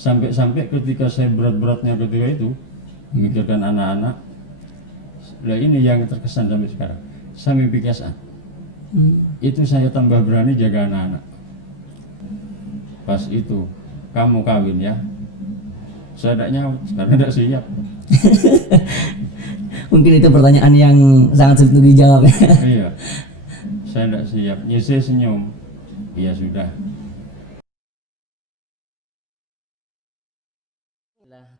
Sampai-sampai ketika saya berat-beratnya ketika itu memikirkan anak-anak, lah ini yang terkesan sampai sekarang. Saya mimpi kiasan. Itu saya tambah berani jaga anak-anak. Pas itu kamu kawin ya, saya tidak nyaut karena tidak siap. Mungkin itu pertanyaan yang sangat sulit untuk dijawab ya. Iya, saya tidak siap. Nyese senyum, iya sudah.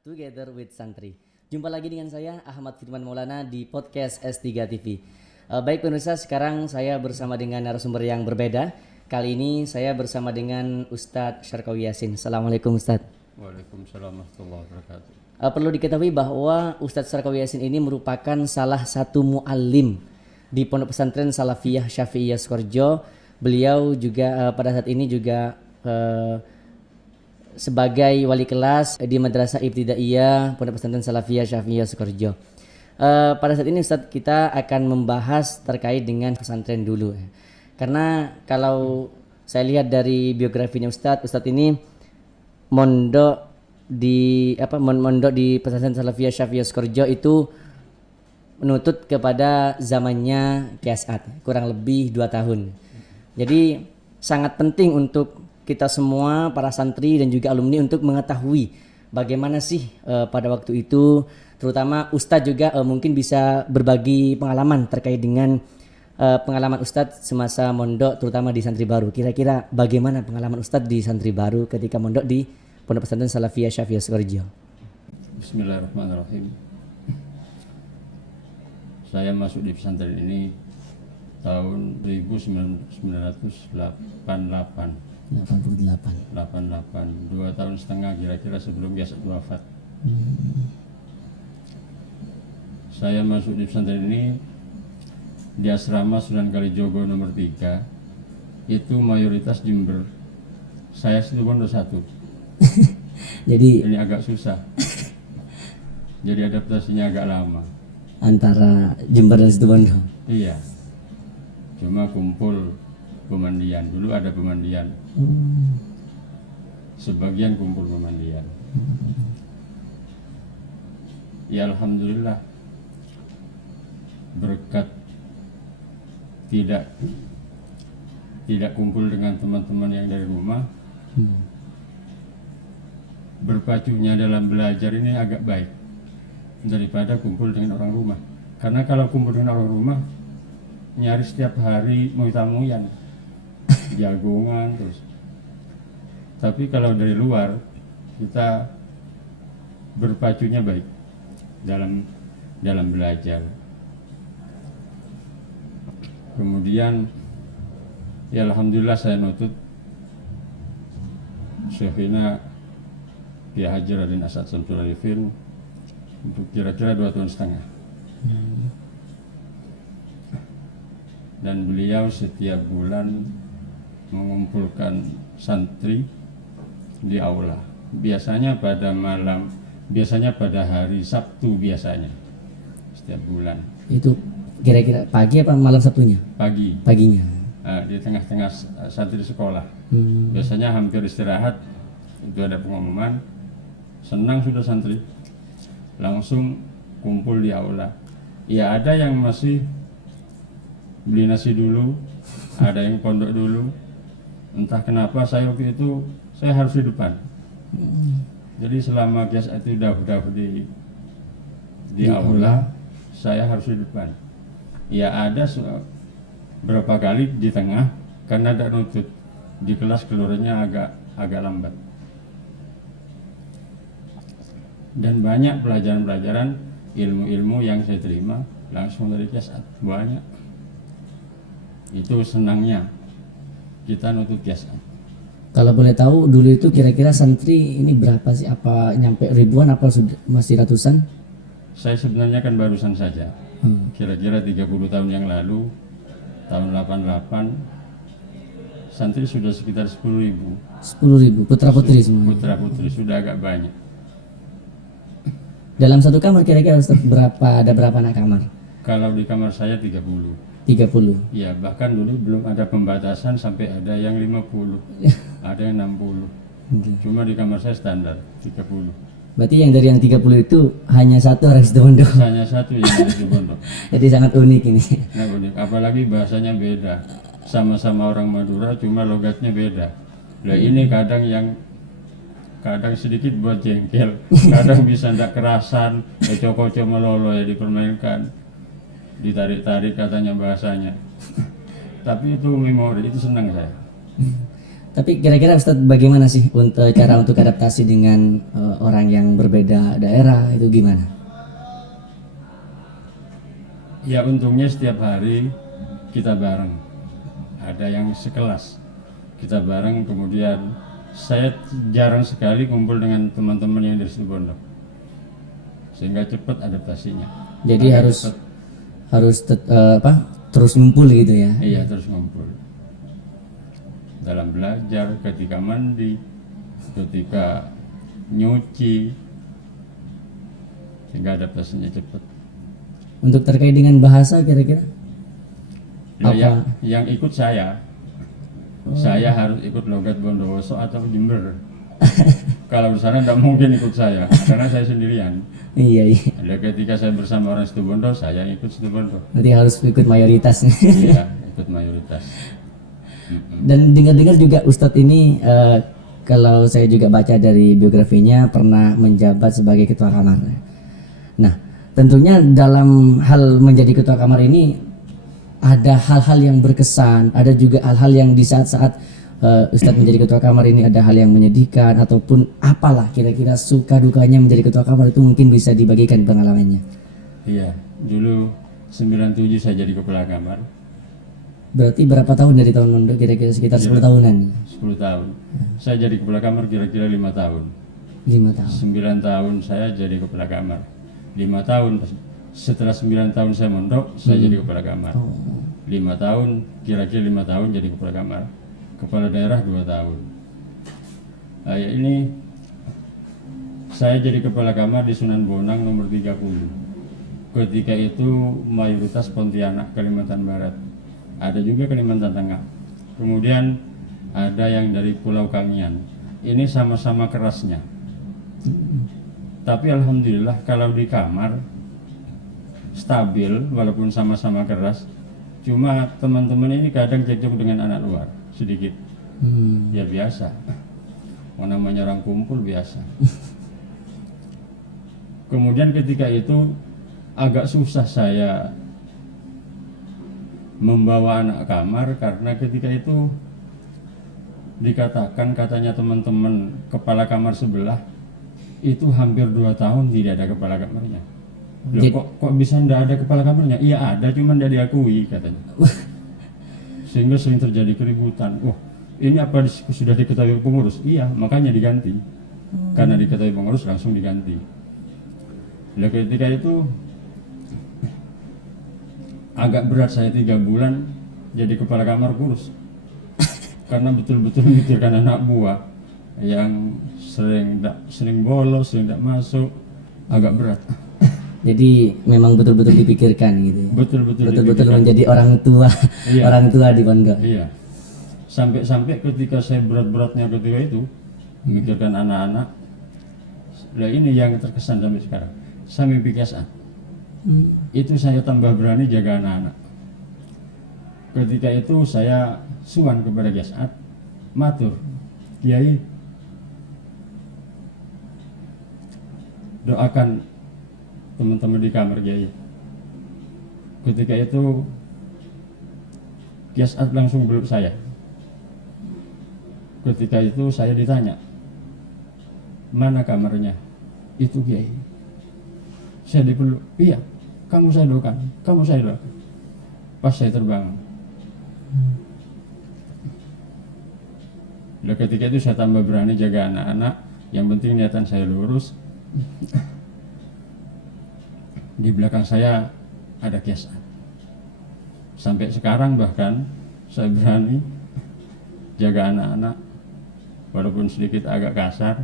Together with Santri. Jumpa lagi dengan saya Ahmad Firman Maulana di podcast S3 TV. Baik pemirsa, sekarang saya bersama dengan narasumber yang berbeda. Kali ini saya bersama dengan Ustadz Syarqawi Yasin. Assalamualaikum Ustadz. Waalaikumsalam warahmatullahi wabarakatuh. Perlu diketahui bahwa Ustadz Syarqawi Yasin ini merupakan salah satu muallim di Pondok Pesantren Salafiyah Syafi'iyah Sukoharjo. Beliau juga pada saat ini juga sebagai wali kelas di Madrasah Ibtidaiyah Pondok Pesantren Salafiyah Syafi'iyah Sukoharjo. Pada saat ini Ustadz kita akan membahas terkait dengan pesantren dulu. Karena kalau saya lihat dari biografinya Ustadz ini mondok di Pesantren Salafiyah Syafi'iyah Sukoharjo itu menuntut kepada zamannya Kiai As'ad, kurang lebih 2 tahun. Jadi sangat penting untuk kita semua para santri dan juga alumni untuk mengetahui bagaimana sih pada waktu itu, terutama Ustadz juga mungkin bisa berbagi pengalaman terkait dengan pengalaman Ustadz semasa mondok terutama di Santri Baru. Kira-kira bagaimana pengalaman Ustadz di Santri Baru ketika mondok di Pondok Pesantren Salafiyah Syafi'iyah Sukoharjo? Bismillahirrahmanirrahim. Saya masuk di pesantren ini tahun 1988. 2 tahun setengah kira-kira sebelum Kiai As'ad wafat. Saya masuk di pesantren ini di asrama Sunan Kalijogo nomor 3. Itu mayoritas Jember. Saya situ pondok 1. Jadi ini agak susah. Jadi adaptasinya agak lama antara Jember dan Situbondo. Iya. Cuma kumpul pemandian. Dulu ada pemandian. Sebagian kumpul pemandian. Ya alhamdulillah, berkat tidak kumpul dengan teman-teman yang dari rumah, berpacunya dalam belajar ini agak baik daripada kumpul dengan orang rumah. Karena kalau kumpul dengan orang rumah, nyari setiap hari muitamuyan, jagongan terus. Tapi kalau dari luar, kita berpacunya baik dalam belajar. Kemudian ya alhamdulillah saya nutut Syekhina Kiai Haji Raden As'ad Syamsul Arifin untuk kira-kira 2 tahun setengah. Dan beliau setiap bulan mengumpulkan santri di aula. Biasanya pada hari Sabtu biasanya setiap bulan. Itu kira-kira pagi apa malam Sabtunya? Paginya. Di tengah-tengah santri sekolah. Biasanya hampir istirahat itu ada pengumuman. Senang sudah santri, langsung kumpul di aula. Ya ada yang masih beli nasi dulu, ada yang pondok dulu. Entah kenapa saya waktu itu saya harus di depan. Jadi selama Kiai As'ad itu daftar di aula, saya harus di depan. Ya ada berapa kali di tengah karena ada nutut di kelas keluarnya agak lambat. Dan banyak pelajaran-pelajaran ilmu-ilmu yang saya terima langsung dari Kiai As'ad, banyak. Itu senangnya kita nutut Kiai As'ad. Kalau boleh tahu dulu itu kira-kira santri ini berapa sih? Apa nyampe ribuan apa sudah masih ratusan? Saya sebenarnya kan barusan saja. Kira-kira 30 tahun yang lalu, tahun 88, santri sudah sekitar 10.000. 10.000 putra-putri semua. Putra-putri sudah agak banyak. Dalam satu kamar kira-kira Ustaz, ada berapa anak kamar? Kalau di kamar saya 30. 30. Ya, bahkan dulu belum ada pembatasan sampai ada yang 50. Ada yang 60. Cuma di kamar saya standar 30. Berarti yang dari yang 30 itu hanya satu orang Situbondo. Hanya satu yang dari Situbondo. Jadi sangat unik ini. Nah, unik. Apalagi bahasanya beda. Sama-sama orang Madura, cuma logatnya beda. Lah ini kadang sedikit buat jengkel, kadang bisa ndak kerasan, kocok-kocok melolo ya dipermainkan, ditarik-tarik katanya bahasanya. Tapi itu memori, itu senang saya. Tapi kira-kira Ustadz bagaimana sih cara untuk adaptasi dengan orang yang berbeda daerah itu gimana? Ya untungnya setiap hari kita bareng, ada yang sekelas, kita bareng. Kemudian saya jarang sekali kumpul dengan teman-teman yang dari Situbondo, sehingga cepat adaptasinya. Jadi harus terus ngumpul gitu ya? Iya, terus ngumpul. Dalam belajar, ketika mandi, ketika nyuci, sehingga adaptasinya cepat. Untuk terkait dengan bahasa kira-kira? Nah, yang ikut saya harus ikut logat Bondowoso atau Jember. Kalau di sana tidak mungkin ikut saya, karena saya sendirian. Iya. Ada ketika saya bersama orang Situbondo, saya ikut Situbondo. Nanti harus ikut mayoritas. Iya, ikut mayoritas. Dan dengar-dengar juga Ustadz ini kalau saya juga baca dari biografinya pernah menjabat sebagai ketua kamar. Nah, tentunya dalam hal menjadi ketua kamar ini ada hal-hal yang berkesan, ada juga hal-hal yang di saat-saat Ustadz menjadi ketua kamar ini ada hal yang menyedihkan ataupun apalah kira-kira suka dukanya menjadi ketua kamar itu mungkin bisa dibagikan pengalamannya. Iya, dulu 97 saya jadi kepala kamar. Berarti berapa tahun dari tahun mondok kira-kira sekitar 10 tahunan? 10 tahun. Saya jadi kepala kamar kira-kira 5 tahun. 5 tahun. 9 tahun saya jadi kepala kamar. 5 tahun setelah 9 tahun saya mondok, saya jadi kepala kamar. 5 tahun, kira-kira 5 tahun jadi kepala kamar. Kepala daerah 2 tahun. Ya ini saya jadi kepala kamar di Sunan Bonang nomor 30. Ketika itu mayoritas Pontianak, Kalimantan Barat. Ada juga Kalimantan Tengah. Kemudian ada yang dari Pulau Kangian. Ini sama-sama kerasnya. Tapi alhamdulillah kalau di kamar stabil walaupun sama-sama keras. Cuma teman-teman ini kadang cekcok dengan anak luar sedikit. Ya biasa. Namanya orang kumpul biasa. Kemudian ketika itu agak susah saya membawa anak kamar karena ketika itu dikatakan katanya teman-teman kepala kamar sebelah itu hampir 2 tahun tidak ada kepala kamarnya. Loh, kok bisa tidak ada kepala kamarnya? Iya ada, cuma tidak diakui katanya. Sehingga sering terjadi keributan. Ini apa sudah diketahui pengurus? Iya, makanya diganti. Karena diketahui pengurus langsung diganti. Nah, ketika itu agak berat saya 3 bulan jadi kepala kamar kurus. Karena betul-betul memikirkan anak buah yang sering bolos, sering tidak masuk, agak berat. Jadi memang betul-betul dipikirkan gitu ya. Betul-betul menjadi orang tua, iya. Orang tua di pondok. Iya. Sampai ketika saya berat-beratnya ketika itu memikirkan anak-anak. Nah ini yang terkesan sampai sekarang. Saya mimpi kiasan. Itu saya tambah berani jaga anak-anak. Ketika itu saya suan kepada Kiasat, matur, Kiai, doakan teman-teman di kamar Kiai. Ketika itu Kiasat langsung peluk saya. Ketika itu saya ditanya, mana kamarnya? Itu Kiai. Saya dipeluk, iya, kamu saya doakan, kamu saya doakan. Pas saya terbang. Nah, ketika itu saya tambah berani jaga anak-anak. Yang penting niatan saya lurus. Di belakang saya ada Kiasat. Sampai sekarang bahkan saya berani jaga anak-anak, walaupun sedikit agak kasar.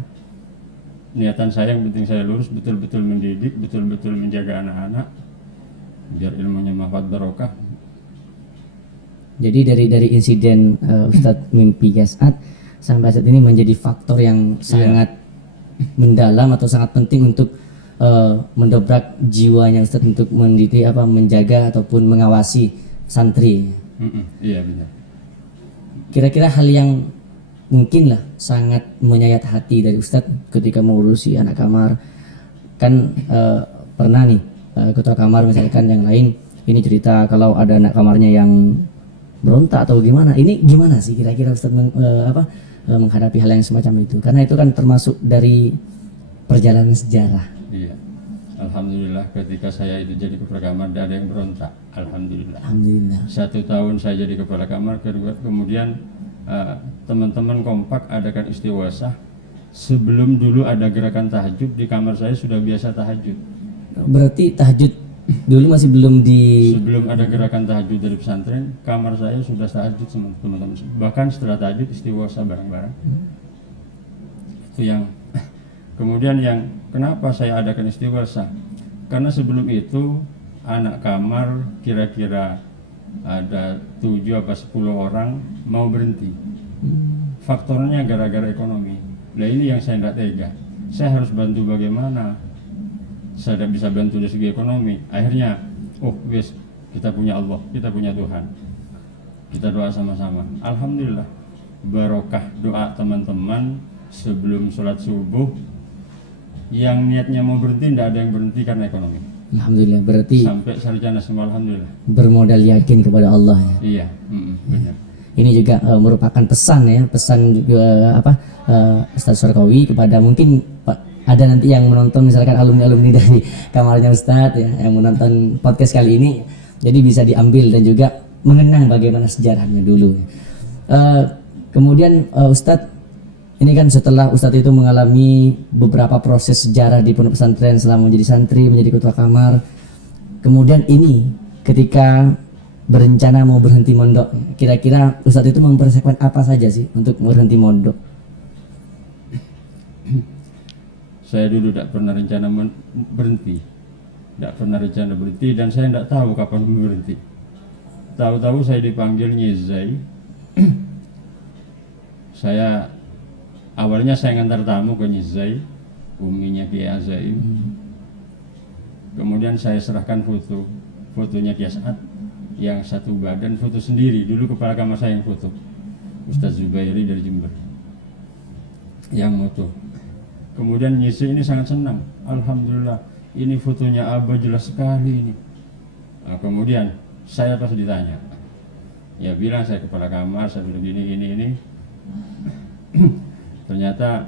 Niatan saya yang penting saya lurus, betul-betul mendidik, betul-betul menjaga anak-anak, biar ilmunya manfaat barokah. Jadi dari insiden Ustadz mimpi Kiasat, sampai saat ini menjadi faktor yang sangat mendalam atau sangat penting untuk mendobrak jiwanya Ustaz untuk mendidik menjaga ataupun mengawasi santri. Iya benar. Kira-kira hal yang mungkin lah sangat menyayat hati dari Ustadz ketika mengurusi anak kamar, kan pernah nih ketua kamar misalkan yang lain ini cerita kalau ada anak kamarnya yang berontak atau gimana, ini gimana sih kira-kira Ustadz menghadapi hal yang semacam itu, karena itu kan termasuk dari perjalanan sejarah. Iya. Alhamdulillah ketika saya itu jadi kepala kamar tidak ada yang berontak. Alhamdulillah. 1 tahun saya jadi kepala kamar, kemudian teman-teman kompak adakan istighosah. Sebelum dulu ada gerakan tahajud di kamar saya sudah biasa tahajud. Berarti tahajud dulu masih sebelum ada gerakan tahajud dari pesantren, kamar saya sudah tahajud sama teman-teman. Bahkan setelah tahajud istighosah bareng-bareng. Itu yang kemudian yang kenapa saya adakan istighosah? Karena sebelum itu anak kamar kira-kira ada 7 apa 10 orang mau berhenti. Faktornya gara-gara ekonomi. Nah ini yang saya tidak tega. Saya harus bantu bagaimana? Saya tidak bisa bantu dari segi ekonomi. Akhirnya, wes kita punya Allah, kita punya Tuhan. Kita doa sama-sama. Alhamdulillah, barokah doa teman-teman sebelum sholat subuh. Yang niatnya mau berhenti tidak ada yang berhenti karena ekonomi. Alhamdulillah, berarti sampai sarjana semua alhamdulillah. Bermodal yakin kepada Allah ya. Iya, benar. Ini juga merupakan pesan juga Ustaz Syarqawi kepada mungkin ada nanti yang menonton misalkan alumni-alumni dari kamarnya Ustaz ya, yang menonton podcast kali ini, jadi bisa diambil dan juga mengenang bagaimana sejarahnya dulu. Kemudian Ustaz, ini kan setelah Ustadz itu mengalami beberapa proses sejarah di pondok pesantren selama menjadi santri, menjadi ketua kamar. Kemudian ini ketika berencana mau berhenti mondok, kira-kira Ustadz itu mempersiapkan apa saja sih untuk berhenti mondok? Saya dulu tidak pernah rencana berhenti. Tidak pernah rencana berhenti dan saya tidak tahu kapan berhenti. Tahu-tahu saya dipanggil Nyizai. Awalnya saya ngantar tamu ke Nyizai, uminya Kiai Azaim. Kemudian saya serahkan fotonya Kiai As'ad yang satu badan, foto sendiri. Dulu kepala kamar saya yang foto, Ustaz Zubairi dari Jember yang foto. Kemudian Nyizai ini sangat senang, alhamdulillah ini fotonya Abah jelas sekali ini. Nah, kemudian saya pas ditanya, ya bilang saya kepala kamar, saya bilang ini. Ternyata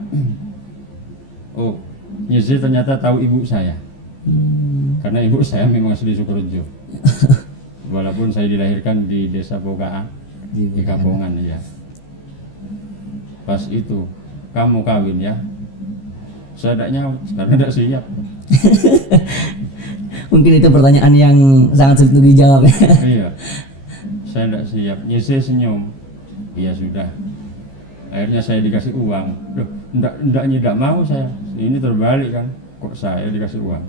Nyizai ternyata tahu ibu saya. Karena ibu saya memang asli Sukorejo. Walaupun saya dilahirkan di desa Bokaan, di Kampungan ya. Pas itu kamu kawin ya, saya tidak nyaut karena tidak siap. Mungkin itu pertanyaan yang sangat sulit untuk dijawab ya. Iya, saya tidak siap. Nyizai senyum, iya sudah. Akhirnya saya dikasih uang. Loh, tidak mau saya. Ini terbalik kan, kok saya dikasih uang?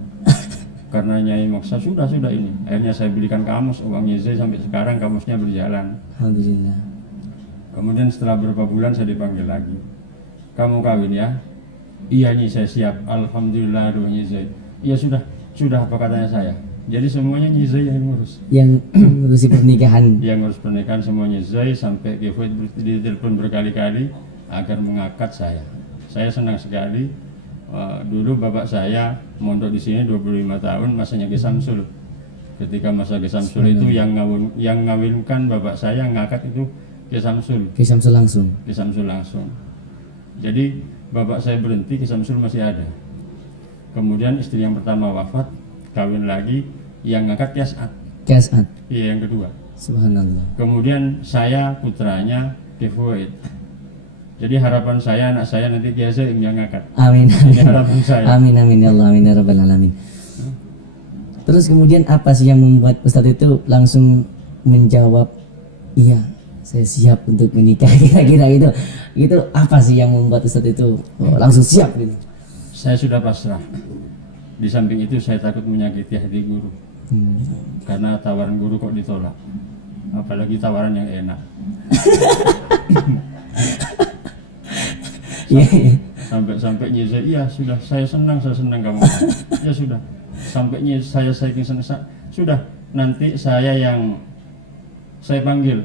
Karena Nyai maksa sudah ini. Akhirnya saya belikan kamus, uang Nyizai sampai sekarang kamusnya berjalan. Alhamdulillah. Kemudian setelah beberapa bulan saya dipanggil lagi. Kamu kawin ya? Iya Nyi, saya siap. Alhamdulillah doa Nyizai. Iya sudah apa katanya saya. Jadi semuanya Nyizai yang ngurus. Yang ngurusi pernikahan. Yang ngurus pernikahan semuanya Nyizai, sampai Kevoid ditelepon berkali-kali agar mengangkat saya. Saya senang sekali. Dulu bapak saya mondok di sini 25 tahun, masanya Ki Samsul. Ketika masa Ki Samsul itu yang ngawinkan bapak saya ngangkat itu Ki Samsul. Ki Samsul langsung. Ki Samsul langsung. Jadi bapak saya berhenti, Ki Samsul masih ada. Kemudian istri yang pertama wafat, kawin lagi, yang ngangkat Ki As'ad. Iya, yang kedua. Subhanallah. Kemudian saya putranya Kevoid. Jadi harapan saya anak saya nanti Ki Azaim yang ngangkat. Amin. Ini harapan saya. Amin ya Allah, amin ya rabbal alamin. Terus kemudian apa sih yang membuat Ustadz itu langsung menjawab iya, saya siap untuk menikah, kira-kira gitu. Itu apa sih yang membuat Ustadz itu langsung siap gitu? Saya sudah pasrah. Di samping itu saya takut menyakiti hati guru. Karena tawaran guru kok ditolak. Apalagi tawaran yang enak. Iya, iya. Sampai saya, iya sudah, saya senang kamu. Ya sudah, sampai saya saking senang, sudah, nanti saya yang saya panggil,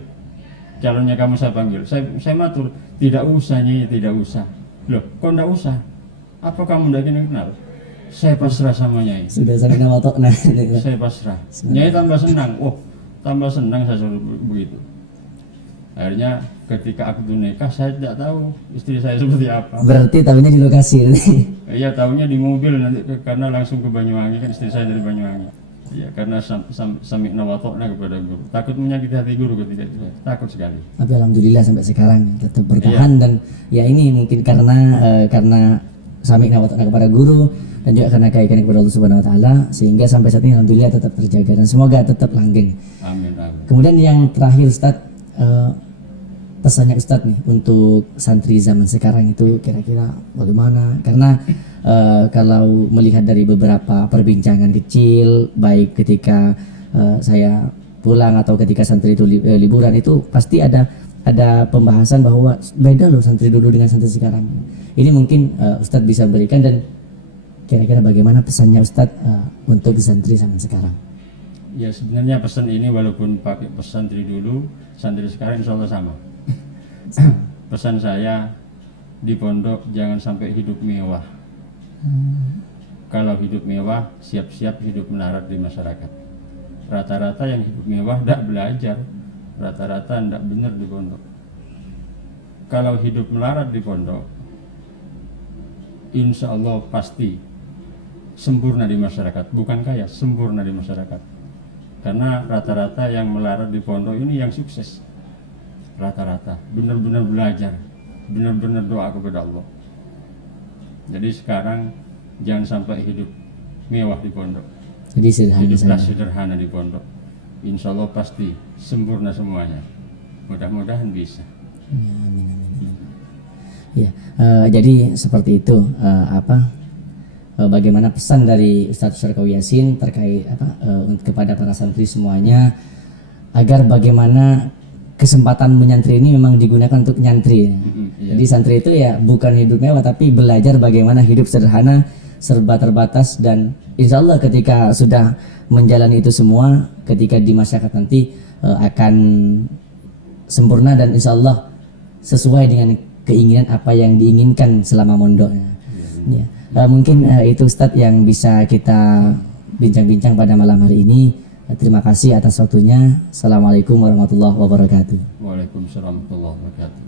calonnya kamu saya panggil. Saya matur, tidak usah Nyai, tidak usah. Loh, kok tidak usah? Apa kamu tidak kenal? Saya pasrah sama Nyai. Sudah sampai nama tok nah. Saya pasrah. Nyai tambah senang. Oh, tambah senang saya suruh begitu. Akhirnya ketika aku nikah, saya tidak tahu istri saya seperti apa. Berarti tahunya di lokasi. Iya, tahunya di mobil nanti karena langsung ke Banyuwangi, kan istri saya dari Banyuwangi. Iya, karena sami'na wa ta'na kepada guru. Takut menyakiti hati guru ketika itu. Takut sekali. Tapi alhamdulillah sampai sekarang tetap bertahan. Dan ya ini mungkin karena sami'na wa ta'na kepada guru dan juga karena kaitan kepada Allah Subhanahu wa taala, sehingga sampai saat ini alhamdulillah tetap terjaga dan semoga tetap langgeng. Amin, amin. Kemudian yang terakhir Ustadz, pesannya Ustadz nih untuk santri zaman sekarang itu kira-kira bagaimana? Karena kalau melihat dari beberapa perbincangan kecil, baik ketika saya pulang atau ketika santri itu liburan, itu pasti ada pembahasan bahwa beda loh santri dulu dengan santri sekarang. Ini mungkin Ustadz bisa berikan, dan kira-kira bagaimana pesannya Ustadz untuk santri zaman sekarang? Ya sebenarnya pesan ini walaupun pakai pesan santri dulu, santri sekarang insya Allah sama. Pesan saya di pondok jangan sampai hidup mewah. Kalau hidup mewah, siap-siap hidup melarat di masyarakat. Rata-rata yang hidup mewah tidak belajar, rata-rata tidak benar di pondok. Kalau hidup melarat di pondok, insya Allah pasti sempurna di masyarakat. Bukan kaya, sempurna di masyarakat. Karena rata-rata yang melarat di pondok ini yang sukses. Rata-rata benar-benar belajar, benar-benar doa kepada Allah. Jadi sekarang jangan sampai hidup mewah di pondok. Jadi Hiduplah sederhana di pondok. Insya Allah pasti sempurna semuanya. Mudah-mudahan bisa. Ya, jadi seperti itu bagaimana pesan dari Ustadz Syarqawi Yasin terkait kepada para santri semuanya, agar bagaimana kesempatan menyantri ini memang digunakan untuk nyantri. Iya. Jadi santri itu ya bukan hidup mewah, tapi belajar bagaimana hidup sederhana, serba terbatas, dan insya Allah ketika sudah menjalani itu semua, ketika di masyarakat nanti akan sempurna dan insya Allah sesuai dengan keinginan apa yang diinginkan selama mondok. Ya. Mungkin itu Ustadz yang bisa kita bincang-bincang pada malam hari ini. Terima kasih atas waktunya. Assalamualaikum warahmatullahi wabarakatuh. Waalaikumsalam warahmatullahi wabarakatuh.